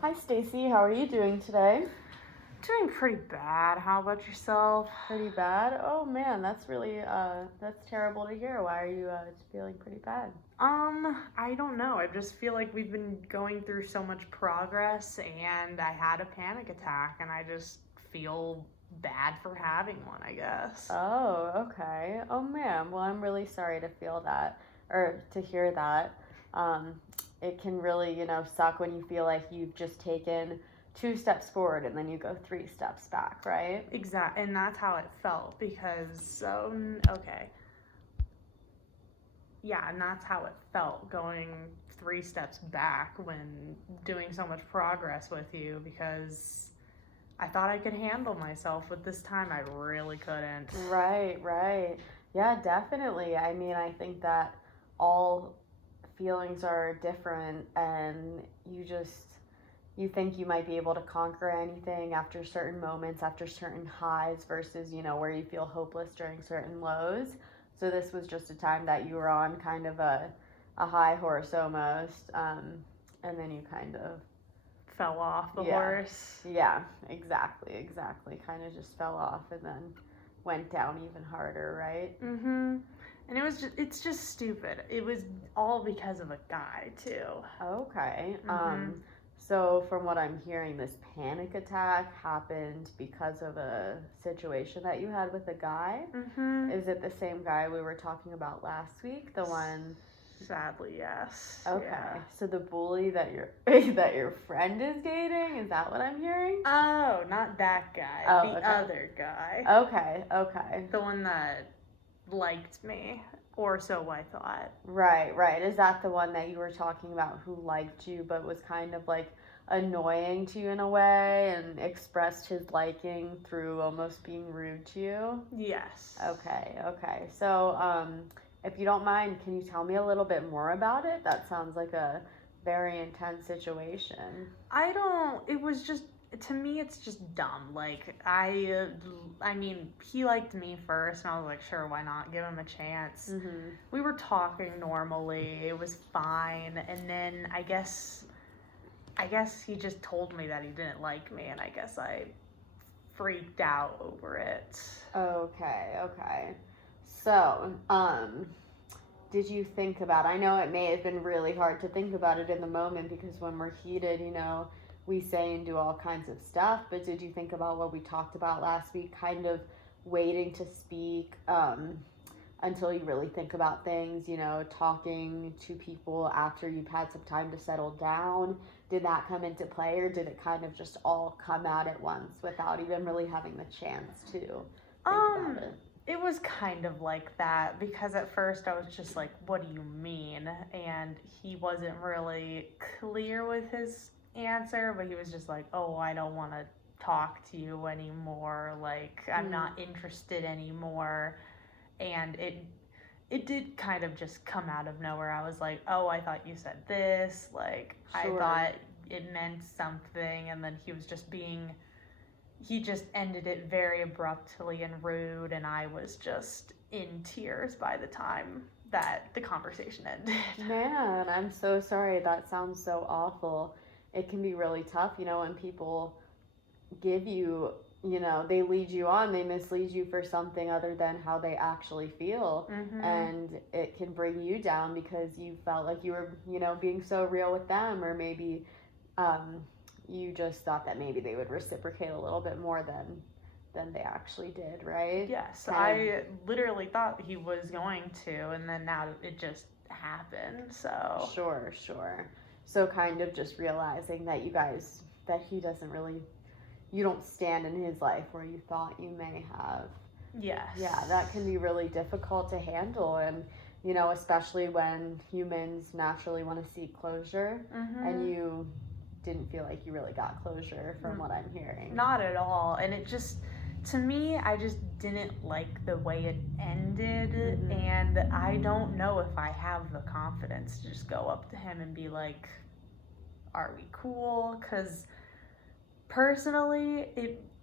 Hi Stacy, how are you doing today? Doing pretty bad. How about yourself? Pretty bad. Oh man, that's really that's terrible to hear. Why are you feeling pretty bad? I don't know. I just feel like we've been going through so much progress and I had a panic attack and I just feel bad for having one, I guess. Oh, okay. Oh man, well I'm really sorry to feel that or to hear that. Um, it can really, suck when you feel like you've just taken 2 steps forward and then you go 3 steps back, right? Exact, and that's how it felt because okay. Yeah, and that's how it felt going 3 steps back when doing so much progress with you because I thought I could handle myself, but this time I really couldn't. Right, right. Yeah, definitely. I mean, I think that all feelings are different and you think you might be able to conquer anything after certain moments, after certain highs versus, where you feel hopeless during certain lows. So this was just a time that you were on kind of a high horse almost. And then you kind of, Fell off the yeah, horse. yeah, exactly. Kind of just fell off and then went down even harder, right? Mm-hmm. And it's just stupid. It was all because of a guy too. Okay. Mm-hmm. So from what I'm hearing, this panic attack happened because of a situation that you had with a guy. Mm-hmm. Is it the same guy we were talking about last week? The one. Sadly, yes. Okay. Yeah. So the bully that your that your friend is dating, is that what I'm hearing? Oh, not that guy. Oh, The okay. other guy. Okay. The one that liked me. Or so I thought. Right. Is that the one that you were talking about who liked you but was kind of like annoying to you in a way and expressed his liking through almost being rude to you? Yes. Okay. So, if you don't mind, can you tell me a little bit more about it? That sounds like a very intense situation. I don't. It was just to me. It's just dumb. Like I mean, he liked me first, and I was like, sure, why not? Give him a chance. Mm-hmm. We were talking normally. It was fine, and then I guess he just told me that he didn't like me, and I guess I freaked out over it. Okay. So, did you think about, I know it may have been really hard to think about it in the moment because when we're heated, we say and do all kinds of stuff, but did you think about what we talked about last week, kind of waiting to speak until you really think about things, talking to people after you've had some time to settle down? Did that come into play or did it kind of just all come out at once without even really having the chance to think about Um, it? it was kind of like that because at first I was just like, what do you mean? And he wasn't really clear with his answer, but he was just like, oh, I don't want to talk to you anymore. Like, I'm Mm, not interested anymore. And it did kind of just come out of nowhere. I was like, oh, I thought you said this. Like, I sure. thought it meant something. And then he just ended it very abruptly and rude, and I was just in tears by the time that the conversation ended. Man, I'm so sorry. That sounds so awful. It can be really tough, when people give you, they lead you on, they mislead you for something other than how they actually feel. Mm-hmm. And it can bring you down because you felt like you were, being so real with them, or maybe um, you just thought that maybe they would reciprocate a little bit more than they actually did, right? Yes, Kind of. I literally thought he was going to, and then now it just happened. So, Sure. So kind of just realizing that that he doesn't really, you don't stand in his life where you thought you may have. Yeah, that yes. can be really difficult to handle. And, especially when humans naturally want to seek closure and Mm-hmm. you didn't feel like you really got closure from what I'm hearing. Not at all. And it just, to me, I just didn't like the way it ended. Mm-hmm. And I don't know if I have the confidence to just go up to him and be like, are we cool? Because personally,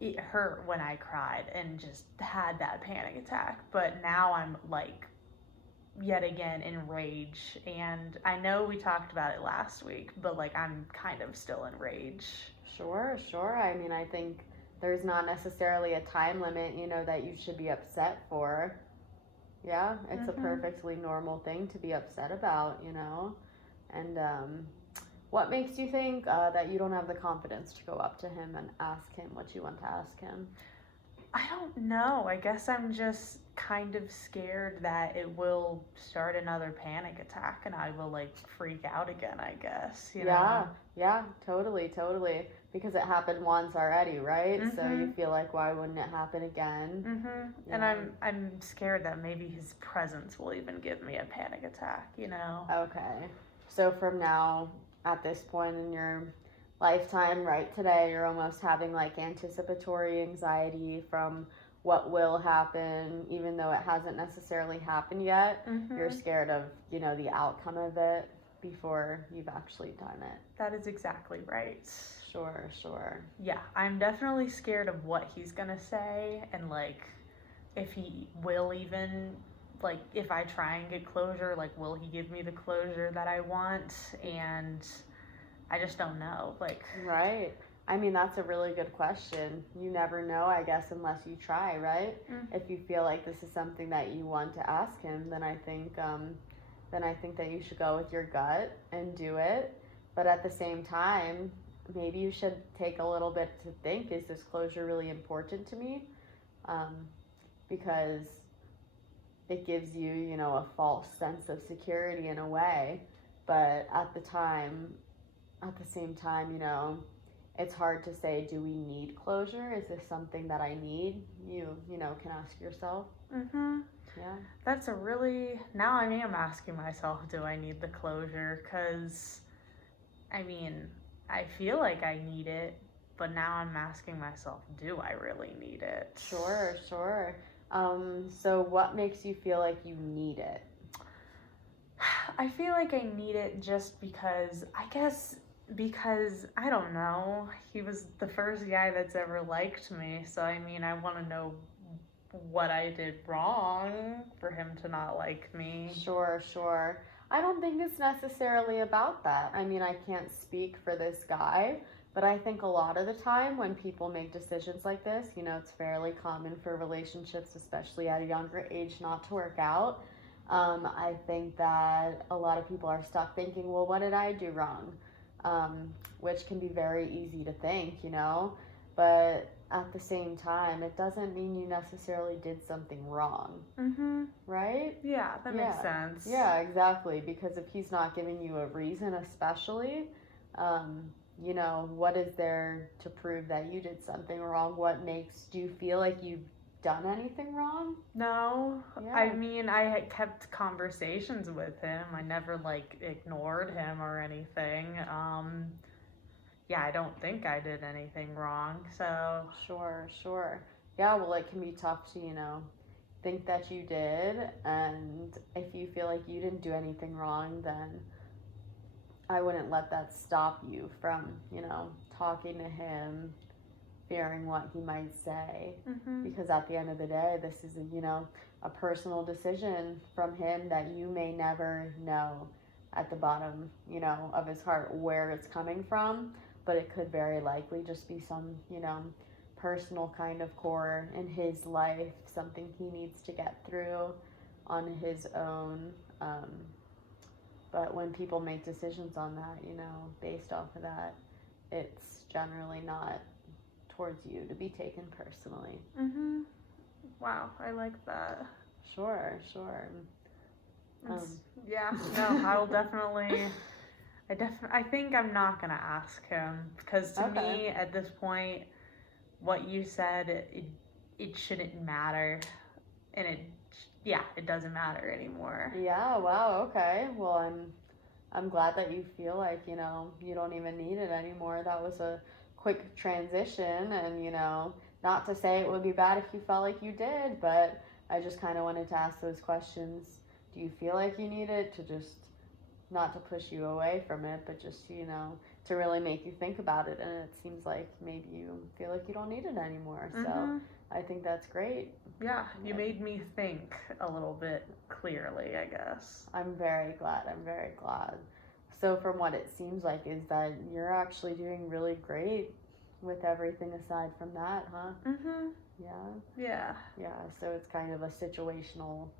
it hurt when I cried and just had that panic attack. But now I'm like yet again in rage. And I know we talked about it last week, but like I'm kind of still in rage. Sure, sure. I mean, I think there's not necessarily a time limit, that you should be upset for. Yeah, it's a perfectly normal thing to be upset about. And what makes you think that you don't have the confidence to go up to him and ask him what you want to ask him? I don't know. I guess I'm just kind of scared that it will start another panic attack and I will like freak out again, I guess. Yeah, totally, totally. Because it happened once already, right? So you feel like, why wouldn't it happen again? Yeah. And I'm scared that maybe his presence will even give me a panic attack, Okay. So from now, at this point in your lifetime, right today, you're almost having like anticipatory anxiety from what will happen, even though it hasn't necessarily happened yet. You're scared of, the outcome of it before you've actually done it. That is exactly right. Sure. Yeah, I'm definitely scared of what he's gonna say and like if he will even, like, if I try and get closure, like, will he give me the closure that I want? And I just don't know. Like, right. I mean, that's a really good question. You never know, I guess, unless you try, right? If you feel like this is something that you want to ask him, then I think that you should go with your gut and do it. But at the same time, maybe you should take a little bit to think, is this closure really important to me? Because it gives you, a false sense of security in a way. But at the same time, it's hard to say, do we need closure? Is this something that I need? You can ask yourself. Yeah. That's now I am asking myself, do I need the closure? Because, I mean, I feel like I need it, but now I'm asking myself, do I really need it? Sure. So what makes you feel like you need it? I feel like I need it just because, I don't know, he was the first guy that's ever liked me. So, I mean, I want to know what I did wrong for him to not like me. Sure. I don't think it's necessarily about that. I mean, I can't speak for this guy, but I think a lot of the time when people make decisions like this, it's fairly common for relationships, especially at a younger age, not to work out. I think that a lot of people are stuck thinking, well, what did I do wrong? Which can be very easy to think, but at the same time, it doesn't mean you necessarily did something wrong. Right? Yeah, that makes sense. Yeah, exactly. Because if he's not giving you a reason, especially, what is there to prove that you did something wrong? Do you feel like you've done anything wrong? No. Yeah. I mean, I had kept conversations with him. I never like ignored him or anything. Yeah, I don't think I did anything wrong. So Sure. Yeah, well, it can be tough to, think that you did, and if you feel like you didn't do anything wrong, then I wouldn't let that stop you from, talking to him, fearing what he might say, because at the end of the day, this is a personal decision from him that you may never know at the bottom, of his heart where it's coming from, but it could very likely just be some, personal kind of core in his life, something he needs to get through on his own. But when people make decisions on that, based off of that, it's generally not towards you to be taken personally. Wow, I like that. Sure. Yeah, no, I'll definitely. I think I'm not gonna ask him because to me at this point, what you said it shouldn't matter, and it doesn't matter anymore. Yeah. Wow. Okay. Well, I'm glad that you feel like you don't even need it anymore. That was a quick transition, and not to say it would be bad if you felt like you did, but I just kind of wanted to ask those questions. Do you feel like you need it to just not to push you away from it, but just to really make you think about it? And it seems like maybe you feel like you don't need it anymore. So I think that's great. Yeah, you Yeah. made me think a little bit clearly, I guess. I'm very glad. I'm very glad. So, from what it seems like, is that you're actually doing really great with everything aside from that, huh? Mhm. Yeah. Yeah. Yeah. So, it's kind of a situational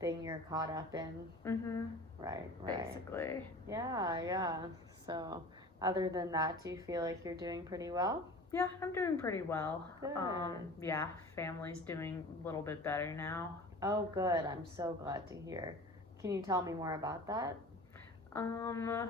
thing you're caught up in. Mhm. Right. Basically. Yeah. Yeah. So, other than that, do you feel like you're doing pretty well? Yeah, I'm doing pretty well. Good. Yeah, family's doing a little bit better now. Oh, good. I'm so glad to hear. Can you tell me more about that? Um,